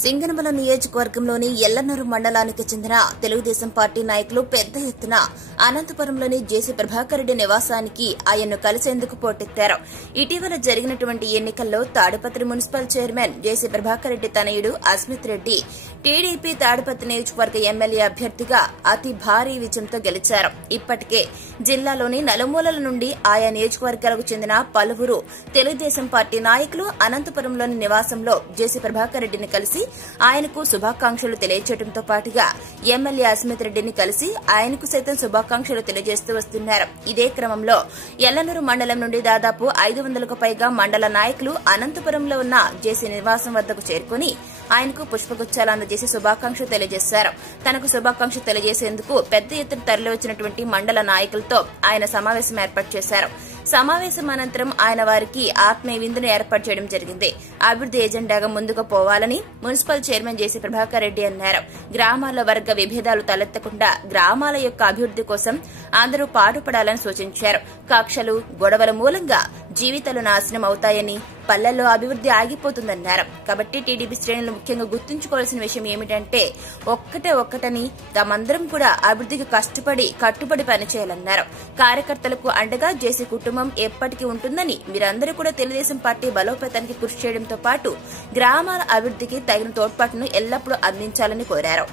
సింగనమల నియోజకవర్గంలోని ఎల్లనూరు మండలానికి చెందిన తెలుగుదేశం పార్టీ నాయకులు పెద్ద ఎత్తున అనంతపురంలోని జేసీ ప్రభాకర్ రెడ్డి నివాసానికి ఆయన్ను కలిసేందుకు పోటెత్తారు. ఇటీవల జరిగినటువంటి ఎన్నికల్లో తాడిపత్రి మున్సిపల్ చైర్మన్ జేసీ ప్రభాకర్ రెడ్డి తనయుడు అస్మిత్ రెడ్డి టీడీపీ తాడిపత్రి నియోజకవర్గ ఎమ్మెల్యే అభ్యర్థిగా అతి భారీ విజయంతో గెలిచారు. ఇప్పటికే జిల్లాలోని నలుమూలల నుండి ఆయా నియోజకవర్గాలకు చెందిన పలువురు తెలుగుదేశం పార్టీ నాయకులు అనంతపురంలోని నివాసంలో జేసీ ప్రభాకర్ రెడ్డిని కలిసి ఆయనకు శుభాకాంక్షలు తెలియజేయడంతో పాటుగా ఎమ్మెల్యే అస్మిత్ రెడ్డిని కలిసి ఆయనకు సైతం శుభాకాంక్షలు తెలియజేస్తూ వస్తున్నారు. ఇదే క్రమంలో ఎల్లనూరు మండలం నుండి దాదాపు 500కు పైగా మండల నాయకులు అనంతపురంలో ఉన్న జేసీ నివాసం వద్దకు చేరుకుని ఆయనకు పుష్పగుచ్చాలు అందజేసి శుభాకాంక్షలు తెలియజేశారు. తనకు శుభాకాంక్షలు తెలియజేసేందుకు పెద్ద ఎత్తున తరలివచ్చినటువంటి మండల నాయకులతో ఆయన సమావేశం ఏర్పాటు చేశారు. సమావేశం అనంతరం ఆయన వారికి ఆత్మీయ విందును ఏర్పాటు చేయడం జరిగింది. అభివృద్ది ఎజెండాగా ముందుకు పోవాలని మున్సిపల్ చైర్మన్ జేసీ ప్రభాకర్ రెడ్డి అన్నారు. గ్రామాల్లో వర్గ విభేదాలు తలెత్తకుండా గ్రామాల యొక్క అభివృద్ది కోసం అందరూ పాటుపడాలని సూచించారు. కక్షలు గొడవల మూలంగా జీవితాలు నాశనం అవుతాయని, పల్లెల్లో అభివృద్ది ఆగిపోతుందన్నారు. కాబట్టి టీడీపీ శ్రేణులు ముఖ్యంగా గుర్తుంచుకోవాల్సిన విషయం ఏమిటంటే ఒక్కటని తామందరం కూడా అభివృద్దికి కట్టుబడి పనిచేయాలన్నారు. కార్యకర్తలకు అండగా జేసీ కుటుంబం ఎప్పటికీ ఉంటుందని, మీరందరూ కూడా తెలుగుదేశం పార్టీ బలోపేతానికి కృషి చేయడంతో పాటు గ్రామాల అభివృద్దికి తగిన తోడ్పాటును ఎల్లప్పుడూ అందించాలని కోరారు.